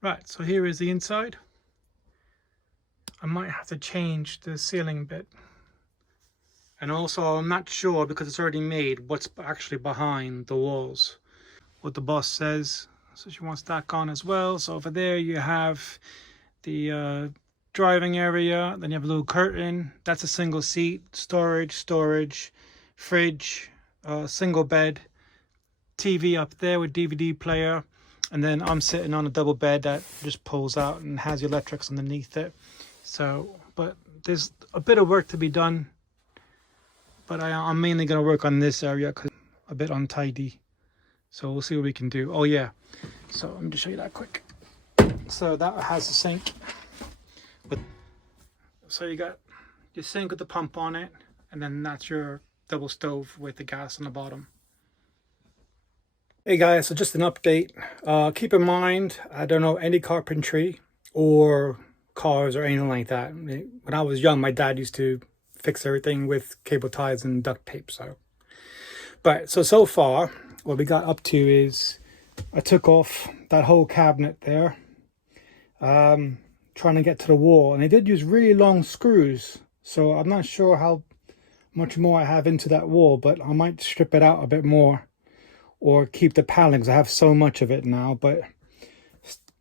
Right, so here is the inside. I might have to change the ceiling bit. And also I'm not sure, because it's already made, what's actually behind the walls. What the boss says. So she wants that gone as well. So over there you have the driving area. Then you have a little curtain. That's a single seat. Storage, fridge, single bed. TV up there with DVD player. And then I'm sitting on a double bed that just pulls out and has the electrics underneath it. So, but there's a bit of work to be done. But I'm mainly going to work on this area because it's a bit untidy. So we'll see what we can do. Oh yeah, so let me just show you that quick. So that has a sink. So you got your sink with the pump on it, and then that's your double stove with the gas on the bottom. Hey guys, so just an update. Keep in mind, I don't know any carpentry or cars or anything like that. When I was young, my dad used to fix everything with cable ties and duct tape. So far, what we got up to is I took off that whole cabinet there, trying to get to the wall, and I did use really long screws. So I'm not sure how much more I have into that wall, but I might strip it out a bit more. Or keep the paneling because I have so much of it now, but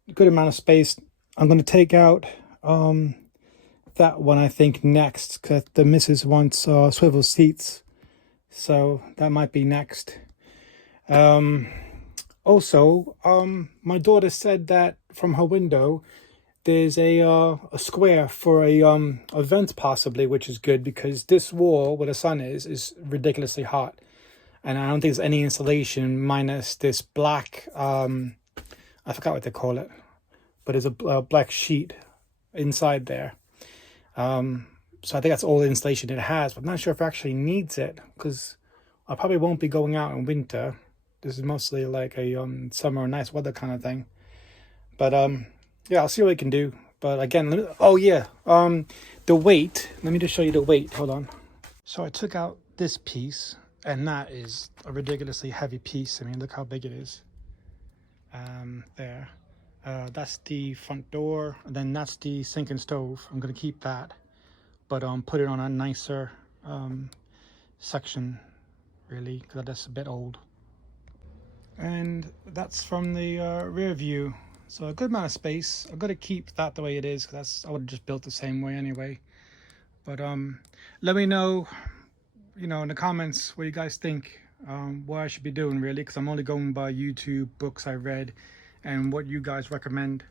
a good amount of space. I'm going to take out that one, I think, next, because the missus wants swivel seats, so that might be next. Also, my daughter said that from her window there's a square for a vent possibly, which is good because this wall where the sun is ridiculously hot. And I don't think there's any insulation minus this black, I forgot what they call it, but there's a black sheet inside there. So I think that's all the insulation it has, but I'm not sure if it actually needs it because I probably won't be going out in winter. This is mostly like a summer or nice weather kind of thing. But yeah, I'll see what we can do. But again, oh yeah, the weight, let me just show you the weight, hold on. So I took out this piece. And that is a ridiculously heavy piece. I mean, look how big it is. There. That's the front door. And then that's the sink and stove. I'm going to keep that. But put it on a nicer section, really, because that's a bit old. And that's from the rear view. So a good amount of space. I've got to keep that the way it is, because I would have just built the same way anyway. But let me know, in the comments what you guys think, what I should be doing really, because I'm only going by YouTube, books I read, and what you guys recommend.